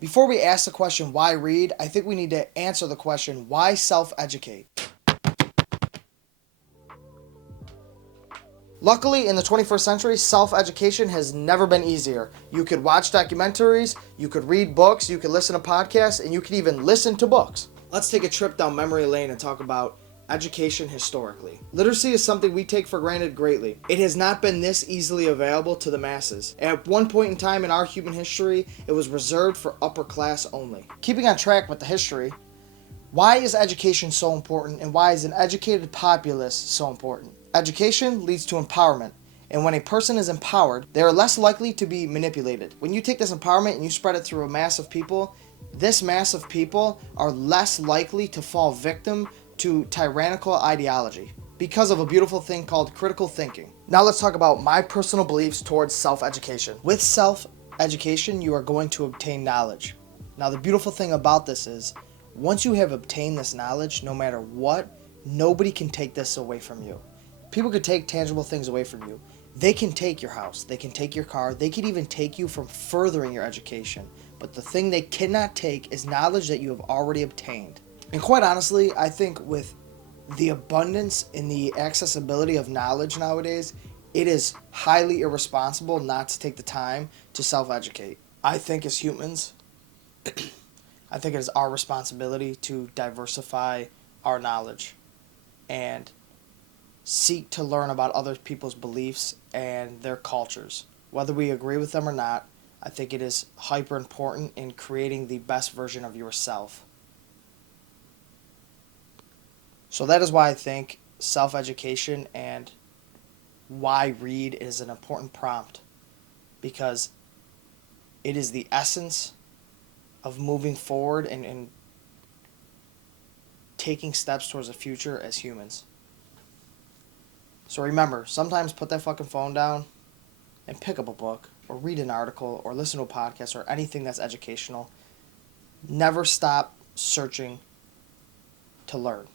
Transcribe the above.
Before we ask the question, why read, I think we need to answer the question, why self-educate? Luckily, in the 21st century, self-education has never been easier. You could watch documentaries, you could read books, you could listen to podcasts, and you could even listen to books. Let's take a trip down memory lane and talk about education historically. Literacy is something we take for granted greatly. It has not been this easily available to the masses. At one point in time in our human history, it was reserved for upper class only. Keeping on track with the history, why is education so important, and why is an educated populace so important? Education leads to empowerment, and when a person is empowered, they are less likely to be manipulated. When you take this empowerment and you spread it through a mass of people, this mass of people are less likely to fall victim to tyrannical ideology because of a beautiful thing called critical thinking. Now let's talk about my personal beliefs towards self-education. With self-education, you are going to obtain knowledge. Now the beautiful thing about this is, once you have obtained this knowledge, no matter what, nobody can take this away from you. People could take tangible things away from you. They can take your house, they can take your car, they could even take you from furthering your education. But the thing they cannot take is knowledge that you have already obtained. And quite honestly, I think with the abundance and the accessibility of knowledge nowadays, it is highly irresponsible not to take the time to self-educate. I think as humans, I think it is our responsibility to diversify our knowledge and seek to learn about other people's beliefs and their cultures. Whether we agree with them or not, I think it is hyper important in creating the best version of yourself. So that is why I think self-education and why read is an important prompt, because it is the essence of moving forward and taking steps towards the future as humans. So remember, sometimes put that fucking phone down and pick up a book or read an article or listen to a podcast or anything that's educational. Never stop searching to learn.